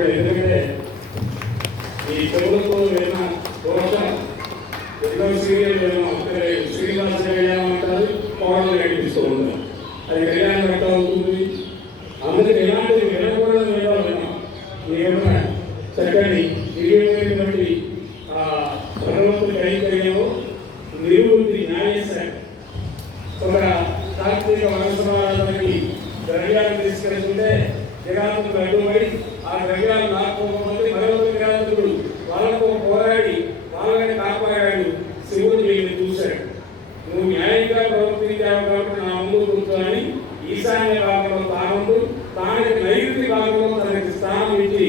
ఎందుకంటే ఈ చెవులతో ఏదైనా దోషం ఎన్నో సీరియల్ శ్రీనివాస కళ్యాణం అంటారు, కోడలు నడిపిస్తూ ఉంటారు. అది కళ్యాణం ఎట్లా అవుతుంది? అందుకే ఎలాంటిది వినకూడదు వినాలన్నా ఏమన్నా చక్కని దివ్యమైనటువంటి భగవంతుడి కైంకర్యంలో నిరువృత్తి న్యాయశాఖ ఒక కార్తీక మనసమారాధనకి ద్రవ్యాలను తీసుకెళ్తుంటే జగన్నాథుడు అడ్డుపడి ఆ ద్రవ్యాలు నాకోకపోతే భగవంతుడి జగన్నాథుడు వాళ్ళతో పోరాడి వాళ్ళని కాపాడాడు. శివుడు వీళ్ళని చూశాడు, నువ్వు న్యాయంగా ప్రవర్తించావు కాబట్టి నా ముందు కూర్చొని ఈశాన్య భాగంలో తానుండు, తానికి నైరుతి భాగంలో తనకి స్థానం ఇచ్చి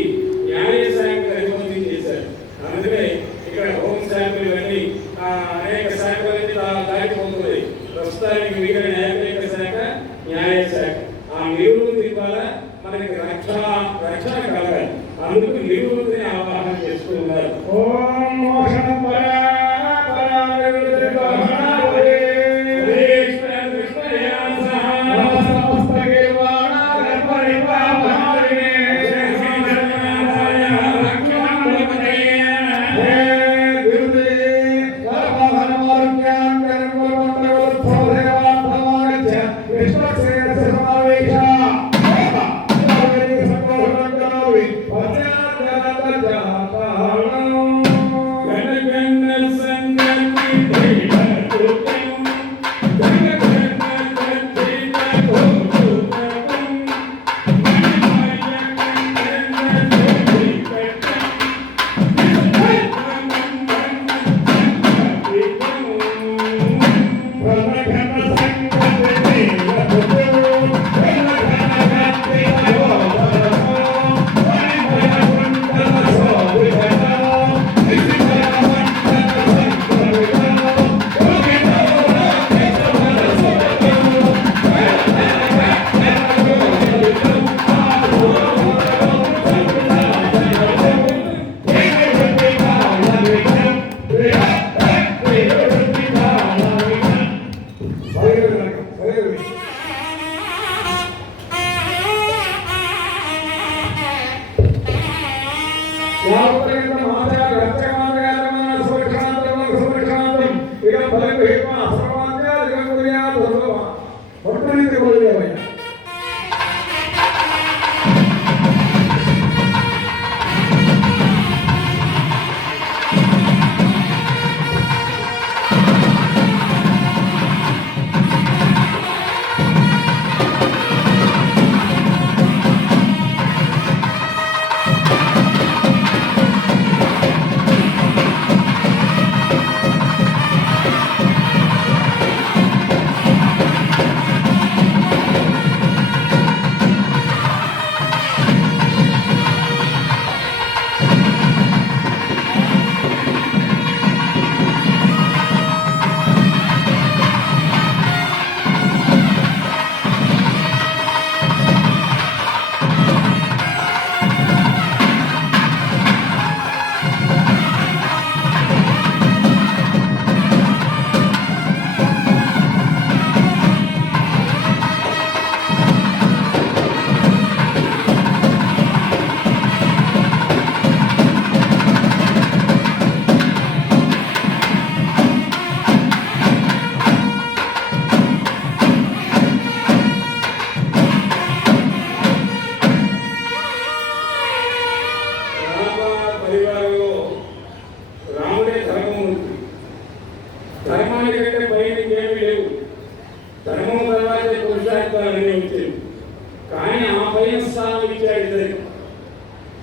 న్యాయశాఖకు అధిపతి చేశాడు. అందుకనే ఇక్కడ హోంశాఖలు ఇవన్నీ అనేక శాఖలన్నీ దాటిపోతున్నాయి. ప్రస్తుతానికి మిగిలిన ఏకైక శాఖ న్యాయశాఖ. ఆ నివృత్తి ద్వారా మనకి రక్షణ కలగాలి. అందుకు నివృత్తిని ఆవాహన చేస్తున్నారు.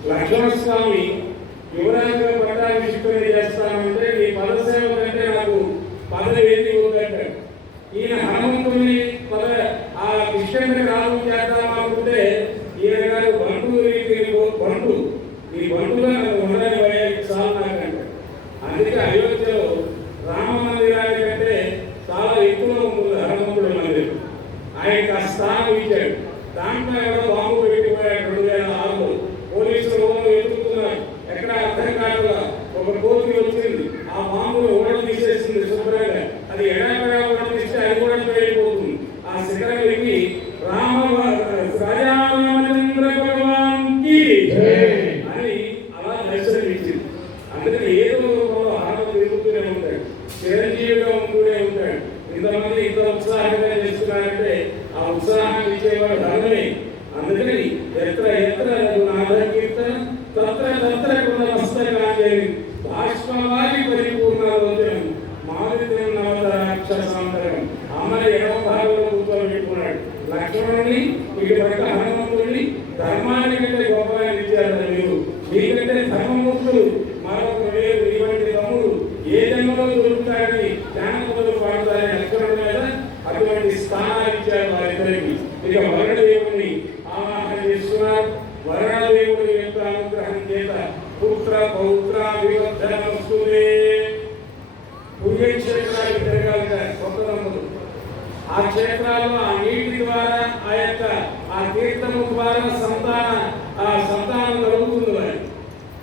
లక్ష్మణస్వామి యువరాజుగా పట్టాభిషేకం చేస్తానంటే నీ పదసేవ కంటే నాకు పదవి ఏంటి ఉందంటాడు. ఈయన హనుమంతుని ఆ కృష్ణుడిని రాజు చేద్దామనుకుంటే ఈయన గారు బంటు ఈ బంటుగా నాకు ఉండని భయానికి చాలు నాకంటే. అందుకే అయోధ్యలో రామ మందిరానికంటే చాలా ఎక్కువగా ఉంటుంది హనుమంతుడి మందిరం. ఆయనకు ఆ స్థానం ఇచ్చాడు. దాంట్లో ఎవరో బాంబు పెట్టిపోయాడు 2006లో. పోలీసులు ఎదుర్కొన్నారు, ఎక్కడ అర్థం కాదుగా ఒక కోతి వచ్చింది, ఆ బాంబును ఓడలు తీసేసింది శుభ్రంగా. అది ఎడాపెడా ఓడలు తీస్తే అది కూడా వెళ్ళిపోతుంది. ఆ శిఖరం ఎక్కి రామ నాదకీర్తనం తత్ర తత్ర గుణమస్తకాంజలి బాష్పవారి పరిపూర్ణాలోచనం మారుతిం నవతరాక్షసాంతరం అమర ఎడమ భాగంలో కూర్చోబెట్టుకున్నాడు లక్ష్మణుని ఇటు పక్క హనుమంతుడిని ధర్మాన్ని కంటే గొప్పగా ఇచ్చారు మీరు మీకంటే ధర్మముక్తులు మరొక వేరు ఇటువంటి తమ్ముడు ఏ జన్మలో దొరుకుతాడని జ్ఞానములు పాడుతారని లక్ష్మణుడి మీద అటువంటి స్థానాలు ఇచ్చారు వారిద్దరికి ఇక వరుణదేవుని ఆవాహన చేస్తున్నారు వరుణదేవుడి యొక్క అనుగ్రహం చేత పుత్ర పౌత్ర వివర్ధనమస్తుతే పుణ్యక్షేత్రాలు తిరగాలి కొత్త నమ్ములు ఆ క్షేత్రాల్లో ఆ నీటి ద్వారా ఆ యొక్క ఆ తీర్థము ద్వారా సంతానం కలుగుతుంది వారి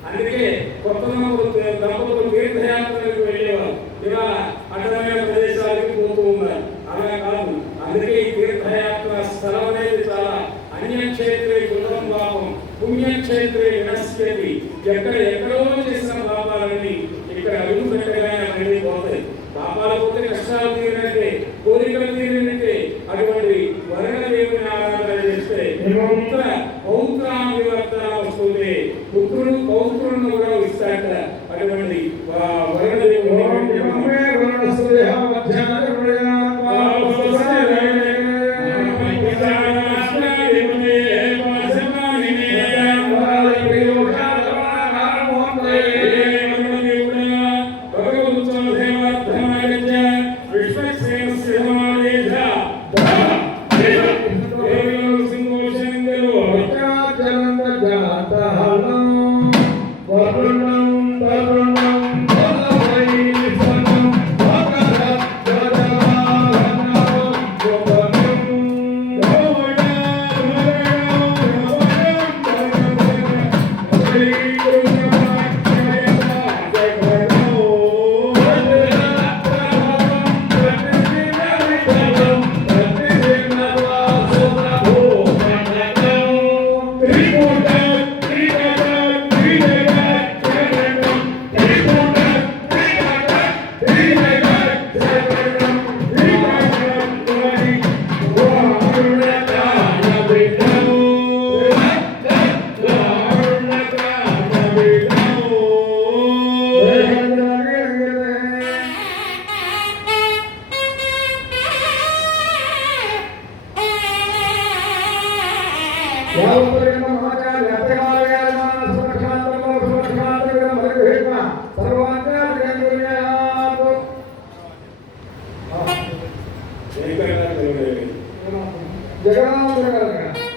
అందుకే కొత్త నమ్ములు దంపతులు తీర్థయాత్రలకు వెళ్ళేవారు ఇలా అటవైన ప్రదేశాలకు పోతూ ఉన్నారు అలా కాదు అందుకే ఈ తీర్థయాత్ర స్థలం అనేది చాలా అన్యక్షేత్రే కృతం పాపం పుణ్యక్షేత్రే వినశ్యతి ఎక్కడో చేసిన పాపాలన్నీ ఇక్కడ అడుగు పెట్టగానే మళ్ళీ పోతాయి పాపాలు పోతే కష్టాలు తీరినట్టే కోరికలు తీరినట్టే అటువంటి వరుణదేవుని ఆరాధన చేస్తే పుత్ర పౌత్రాభివర్తన వస్తుంది పుత్రుడు పౌత్రులను కూడా ఇస్తాట అటువంటి వరుణదేవుని జగన్నాథ